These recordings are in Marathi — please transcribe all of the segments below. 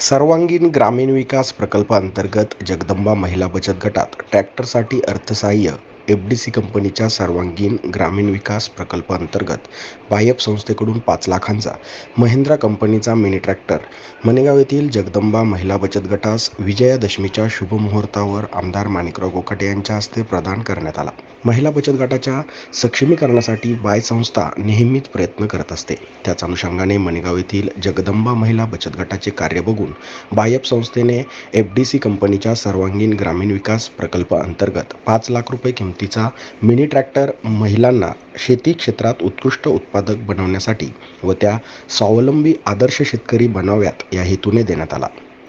सर्वांगीण ग्रामीण विकास प्रकल्पांतर्गत जगदंबा महिला बचत गटात ट्रॅक्टरसाठी अर्थसहाय्य एफ डी सी कंपनीच्या सर्वांगीण ग्रामीण विकास प्रकल्पाअंतर्गत बायप संस्थेकडून पाच लाखांचा महिंद्रा कंपनीचा मिनी ट्रॅक्टर मनेगाव येथील जगदंबा महिला बचत गटास विजयादशमीच्या शुभमुहूर्तावर आमदार माणिकराव गोकाटे यांच्या हस्ते प्रदान करण्यात आला. महिला बचत गटाच्या सक्षमीकरणासाठी बाय संस्था नेहमीच प्रयत्न करत असते. त्याच अनुषंगाने मनेगाव येथील जगदंबा महिला बचत गटाचे कार्य बघून बायप संस्थेने एफ डी सी कंपनीच्या सर्वांगीण ग्रामीण विकास प्रकल्प अंतर्गत पाच लाख रुपये किमतीचा मिनी ट्रॅक्टर महिलांना शेती क्षेत्रात उत्कृष्ट उत्पादक बनवण्यासाठी व त्या स्वावलंबी आदर्श शेतकरी बनाव्यात या हेतूने देण्यात आला.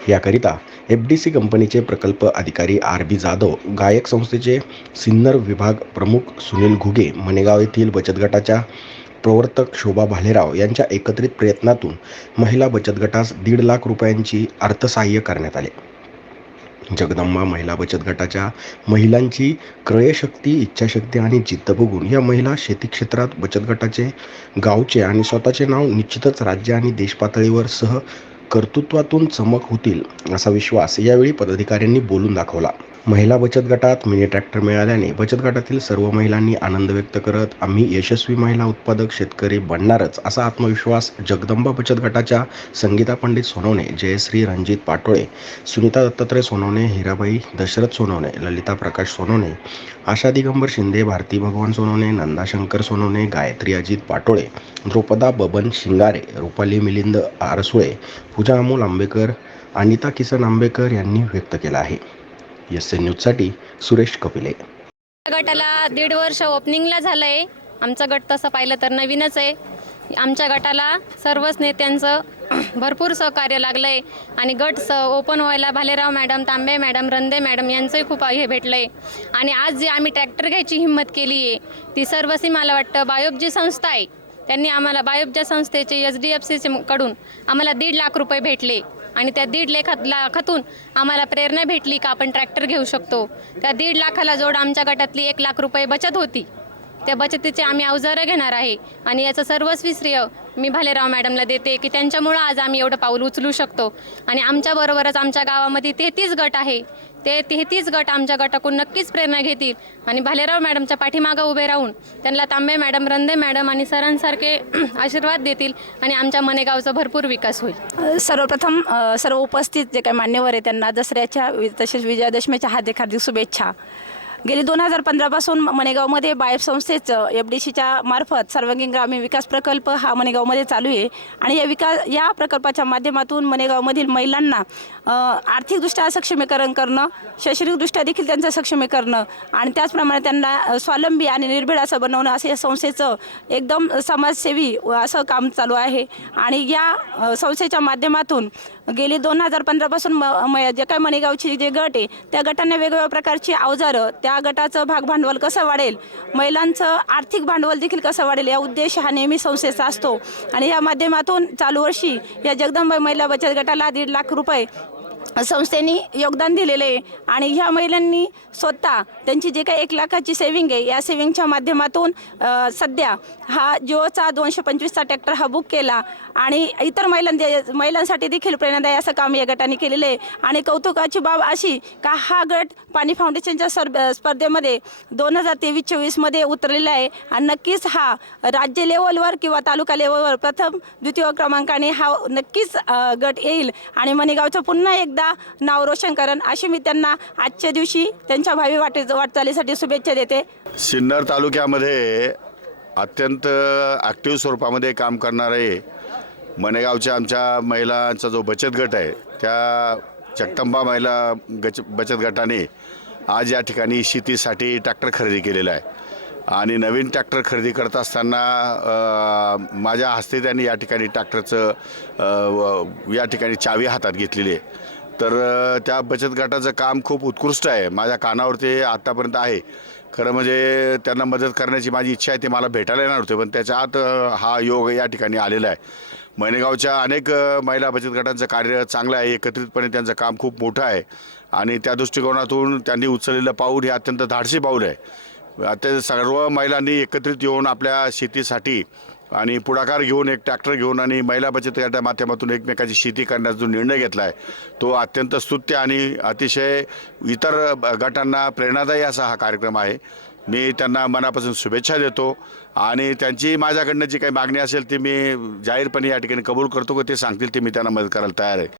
याकरिता एफ डी सी कंपनीचे प्रकल्प अधिकारी आर बी जाधव गायक संस्थेचे सिन्नर विभाग प्रमुख सुनील घुगे मणेगाव येथील बचत गटाच्या प्रवर्तक शोभा भालेराव यांच्या एकत्रित प्रयत्नातून महिला बचत गटास दीड लाख रुपयांची अर्थसहाय्य करण्यात आले. जगदंबा महिला बचत गटाच्या महिलांची क्रयशक्ती इच्छाशक्ती आणि जिद्द बघून या महिला शेती क्षेत्रात बचत गटाचे गावचे आणि स्वतःचे नाव निश्चितच राज्य आणि देशपातळीवर सह कर्तृत्वातून चमक होतील असा विश्वास यावेळी पदाधिकाऱ्यांनी बोलून दाखवला. महिला बचत गटात मिनी ट्रॅक्टर मिळाल्याने बचत गटातील सर्व महिलांनी आनंद व्यक्त करत आम्ही यशस्वी महिला उत्पादक शेतकरी बनणारच असा आत्मविश्वास जगदंबा बचत गटाच्या संगीता पंडित सोनवणे जयश्री रणजित पाटोळे सुनीता दत्तात्रय सोनवणे हिराबाई दशरथ सोनवणे ललिता प्रकाश सोनवणे आशा दिगंबर शिंदे भारती भगवान सोनवणे नंदाशंकर सोनवणे गायत्री अजित पाटोळे द्रौपदा बबन शिंगारे रुपाली मिलिंद आरसुळे पूजा अमोल आंबेकर अनिता किसन आंबेकर यांनी व्यक्त केला आहे. एस एन न्यूजसाठी सुरेश कपिले. गटाला दीड वर्ष ओपनिंगला झालं आहे आमचा गट तसं पाहिलं तर नवीनच आहे. आमच्या गटाला सर्वच नेत्यांचं भरपूर सहकार्य लागलं आहे आणि गट स ओपन व्हायला Bhalerao madam Tambe madam Rande madam यांचंही खूप हे भेटलं आहे आणि आज जी आम्ही ट्रॅक्टर घ्यायची हिंमत केली आहे ती सर्वस्वी मला वाटतं बायोप जी संस्था आहे. त्यांनी आम्हाला बायोपच्या संस्थेचे एच डी एफ सीचे कडून आम्हाला दीड लाख रुपये भेटले. आणि त्या दीड लेखात लाखातून आम्हाला प्रेरणा भेटली का आपण ट्रॅक्टर घेऊ शकतो. त्या दीड लाखाला जोड आमच्या गटातली एक लाख रुपये बचत होती. त्या बचतीचे आम्ही अवजारं घेणार आहे आणि याचं सर्वस्वी श्रेय मी भालेराव मॅडमला देते की त्यांच्यामुळं आज आम्ही एवढं पाऊल उचलू शकतो. आणि आमच्याबरोबरच आमच्या गावामध्ये तेहतीस गट आहे. ते तेहतीस गट आमच्या गटाकडून नक्कीच प्रेरणा घेतील. आणि भालेराव मॅडमच्या पाठीमागं उभे राहून त्यांना तांबे मॅडम रंदे मॅडम आणि सरांसारखे आशीर्वाद देतील आणि आमच्या मनेगावचा भरपूर विकास होईल. सर्वप्रथम सर्व उपस्थित जे काही मान्यवर आहे त्यांना दसऱ्याच्या वि- तसेच विजयादशमीच्या हार्दिक हार्दिक शुभेच्छा. गेली दोन हजार पंधरापासून मणेगावमध्ये बायफ संस्थेचं एफ डी सीच्या मार्फत सर्वांगीण ग्रामीण विकास प्रकल्प हा मणेगावमध्ये चालू आहे. आणि या विकास या प्रकल्पाच्या माध्यमातून मणेगावमधील महिलांना आर्थिकदृष्ट्या सक्षमीकरण करणं शैक्षणिकदृष्ट्या देखील त्यांचं सक्षमीकरण आणि त्याचप्रमाणे त्यांना स्वावलंबी आणि निर्भीड असं बनवणं असं या संस्थेचं एकदम समाजसेवी असं काम चालू आहे. आणि या संस्थेच्या माध्यमातून गेली दोन हजार पंधरापासून म म जे काय मणेगावची जे गट आहे त्या गटांना वेगवेगळ्या प्रकारची अवजारं त्या गटाचं भागभांडवल कसं वाढेल? महिलांचं आर्थिक भांडवल देखील कसं वाढेल? या उद्देश हा नेहमी संस्थेचा असतो. आणि या माध्यमातून चालू वर्षी या जगदंबा महिला बचत गटाला दीड लाख रुपये संस्थेने योगदान दिलेले आहे. आणि ह्या महिलांनी स्वतः त्यांची जे काही एक लाखाची सेविंग आहे या सेविंगच्या माध्यमातून सध्या हा जिओचा दोनशे पंचवीसचा ट्रॅक्टर हा बुक केला. आणि इतर महिलां महिलांसाठी देखील प्रेरणादायी असं काम या गटाने केलेलं आहे. आणि कौतुकाची बाब अशी का हा गट पाणी फाउंडेशनच्या स्पर स्पर्धेमध्ये दोन हजार तेवीस चोवीसमध्ये उतरलेला आहे. आणि नक्कीच हा राज्य लेवलवर किंवा तालुका लेवलवर प्रथम द्वितीय क्रमांकाने हा नक्कीच गट येईल. आणि मणिगावचं पुन्हा एकदा नाव रोशन करण. अशी मी त्यांना आजच्या दिवशी त्यांच्या भावी वाटे वाटचालीसाठी शुभेच्छा देते. सिन्नर तालुक्यामध्ये अत्यंत ॲक्टिव्ह स्वरूपामध्ये काम करणारे मनेगावच्या आमच्या महिलांचा जो बचत गट आहे त्या जगदंबा महिला गच बचत गटाने आज या ठिकाणी शेतीसाठी ट्रॅक्टर खरेदी केलेला आहे. आणि नवीन ट्रॅक्टर खरेदी करत असताना माझ्या हस्ते त्यांनी या ठिकाणी ट्रॅक्टरचं व- या ठिकाणी चावी हातात घेतलेली आहे. तर त्या बचत गटाचं काम खूप उत्कृष्ट आहे. माझ्या कानावरती आत्तापर्यंत आहे. खरं म्हणजे त्यांना मदत करण्याची माझी इच्छा आहे ते मला भेटायला येणार होते. पण त्याच्या आत हा योग या ठिकाणी आलेला आहे. मैनेगावच्या अनेक महिला बचत गटांचं कार्य चांगलं आहे. एकत्रितपणे त्यांचं काम खूप मोठं आहे. आणि त्या दृष्टिकोनातून त्यांनी उचललेलं पाऊल हे अत्यंत धाडसी पाऊल आहे. आता सर्व महिलांनी एकत्रित येऊन आपल्या शेतीसाठी आणि पुढाकार घेऊन एक ट्रॅक्टर घेऊन आणि महिला बचत गटाच्या माध्यमातून एकमेकाची शेती करण्याचा जो निर्णय घेतला आहे तो अत्यंत स्तुत्य आणि अतिशय इतर गटांना प्रेरणादायी असा हा कार्यक्रम आहे. मी त्यांना मनापासून शुभेच्छा देतो आणि त्यांची माझ्याकडनं जी काही मागणी असेल ती मी जाहीरपणे या ठिकाणी कबूल करतो की ते सांगतील ते मी त्यांना मदत करायला तयार आहे.